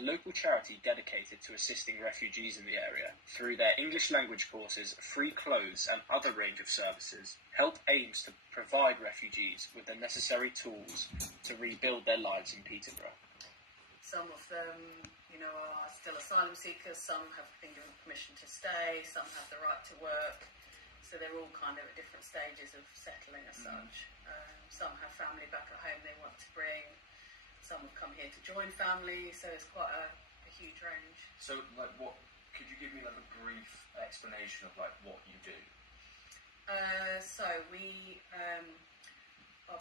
a local charity dedicated to assisting refugees in the area. Through their English language courses, free clothes and other range of services, H.E.L.P aims to provide refugees with the necessary tools to rebuild their lives in Peterborough. Some of them, are still asylum seekers, some have been given permission to stay, some have the right to work, so they're all kind of at different stages of settling as such. Some have family back at home they want to bring, some have come here to join family, so it's quite a huge range. So, could you give me a brief explanation of what you do? So we are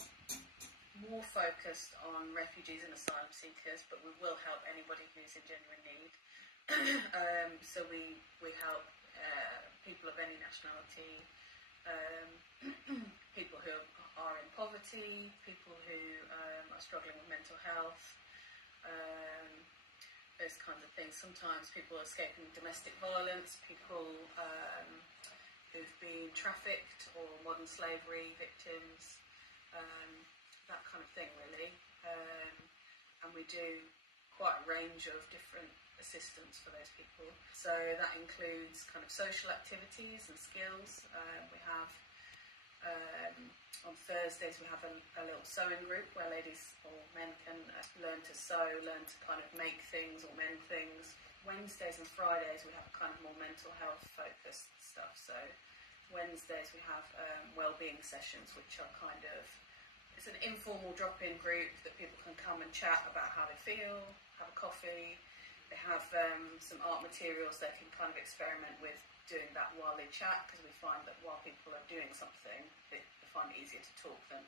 more focused on refugees and asylum seekers, but we will help anybody who's in genuine need. So we help people of any nationality, people who are in poverty, people who are struggling with mental health, those kinds of things. Sometimes people escaping domestic violence, people who've been trafficked or modern slavery victims, that kind of thing really. And we do quite a range of different assistance for those people. So that includes kind of social activities and skills. We have on Thursdays we have a little sewing group where ladies or men can learn to sew, learn to kind of make things or mend things. Wednesdays and Fridays we have kind of more mental health focused stuff. So Wednesdays we have well-being sessions, which are kind of, it's an informal drop-in group that people can come and chat about how they feel, have a coffee. They have some art materials they can kind of experiment with doing that while they chat, because we find that while people are doing something, they find it easier to talk than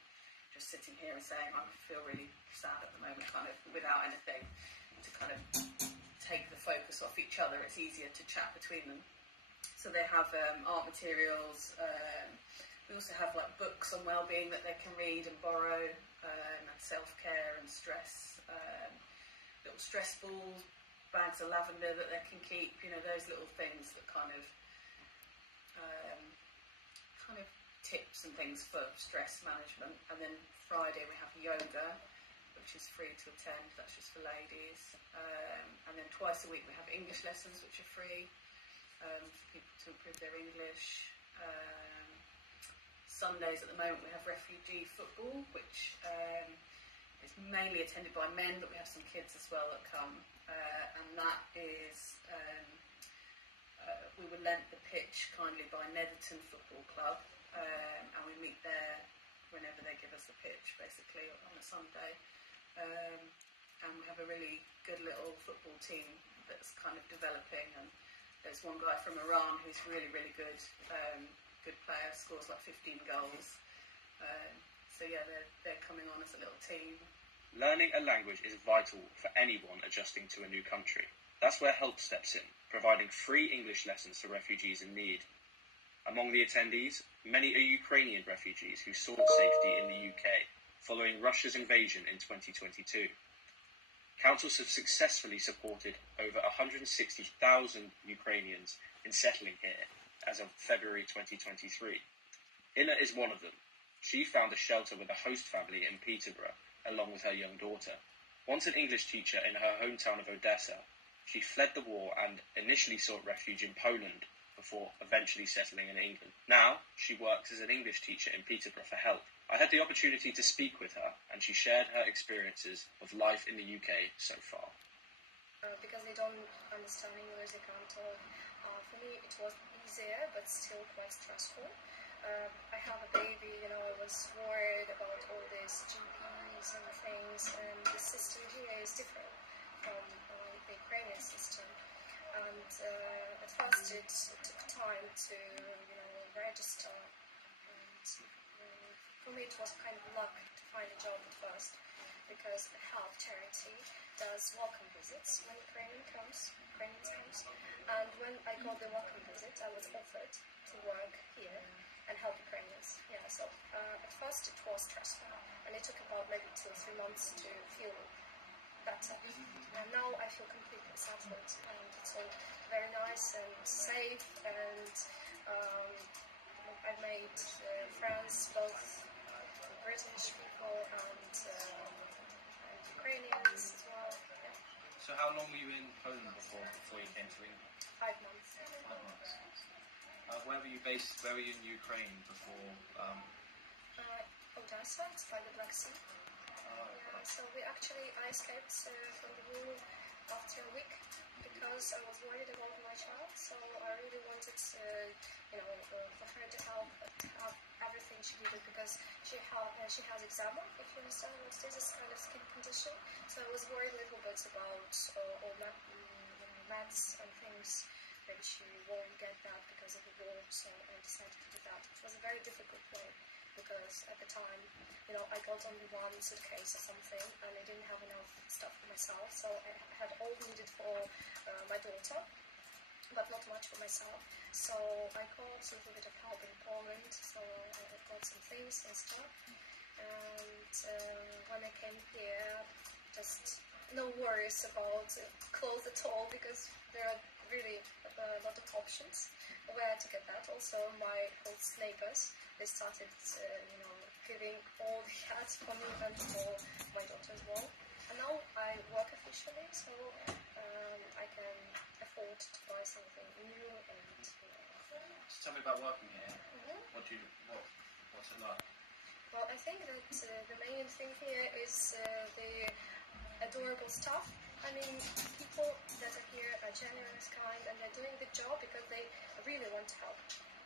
just sitting here and saying, I feel really sad at the moment, kind of without anything to kind of take the focus off each other. It's easier to chat between them. So they have art materials. We also have books on well-being that they can read and borrow, and self-care and stress, little stress balls, bags of lavender that they can keep, those little things that kind of tips and things for stress management. And then Friday we have yoga, which is free to attend, that's just for ladies. And then twice a week we have English lessons, which are free for people to improve their English. Sundays at the moment we have refugee football, which is mainly attended by men, but we have some kids as well that come. And that is, we were lent the pitch kindly by Netherton Football Club, and we meet there whenever they give us the pitch, basically, on a Sunday. And we have a really good little football team that's kind of developing, and there's one guy from Iran who's really, really good, good player, scores 15 goals. So yeah, they're coming on as a little team. Learning a language is vital for anyone adjusting to a new country. That's where H.E.L.P steps in, providing free English lessons to refugees in need. Among the attendees, many are Ukrainian refugees who sought safety in the UK following Russia's invasion in 2022. Councils have successfully supported over 160,000 Ukrainians in settling here as of February 2023. Inna is one of them. She found a shelter with a host family in Peterborough, along with her young daughter. Once an English teacher in her hometown of Odessa, she fled the war and initially sought refuge in Poland before eventually settling in England. Now, she works as an English teacher in Peterborough for H.E.L.P. I had the opportunity to speak with her, and she shared her experiences of life in the UK so far. Because they don't understand English, they can't talk. For me, it was easier, but still quite stressful. I have a baby, I was worried about all these GPs and things, and the system here is different from the Ukrainian system. And at first it took time to, register. And for me it was kind of luck to find a job at first, because the H.E.L.P charity does welcome visits when Ukrainians comes. And when I got the welcome visit, I was offered to work here and help Ukrainians. Yeah, so at first it was stressful, and it took about maybe 2 or 3 months to feel better. And now I feel completely settled, and it's all very nice and safe, and I've made friends, both British people and Ukrainians as well. Yeah. So how How long were you in Poland before you came to England? 5 months. 5 months. Where were you based? Where were you in Ukraine before? Odessa, it's by the Black Sea. Yeah, so I escaped from the war after a week because I was worried about my child. So I really wanted, for her to have everything she needed because she has eczema. If you understand what it is, it's kind of skin condition. So I was worried a little bit about all that meds and things. Maybe she won't get that because of the war. So I decided to do that. It was a very difficult way because at the time, I got only one suitcase or something, and I didn't have enough stuff for myself. So I had all needed for my daughter, but not much for myself. So I got a little bit of help in Poland. So I got some things and stuff. And when I came here, just no worries about clothes at all because there are really a lot of options where to get that. Also, my host neighbors, they started, giving all the hats for me and for my daughter as well. And now I work officially, so I can afford to buy something new and. Tell me about working here. Mm-hmm. What's it like? Well, I think that the main thing here is the adorable staff. I mean, people that are here are generous, kind, and they're doing the job because they really want to help.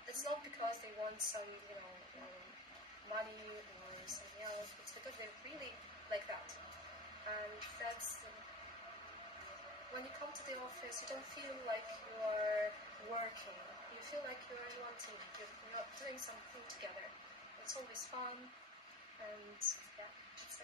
It's not because they want some, money or something else. It's because they really like that. And that's when you come to the office, you don't feel like you are working. You feel like you are in one team. You're doing something together. It's always fun, and yeah, it's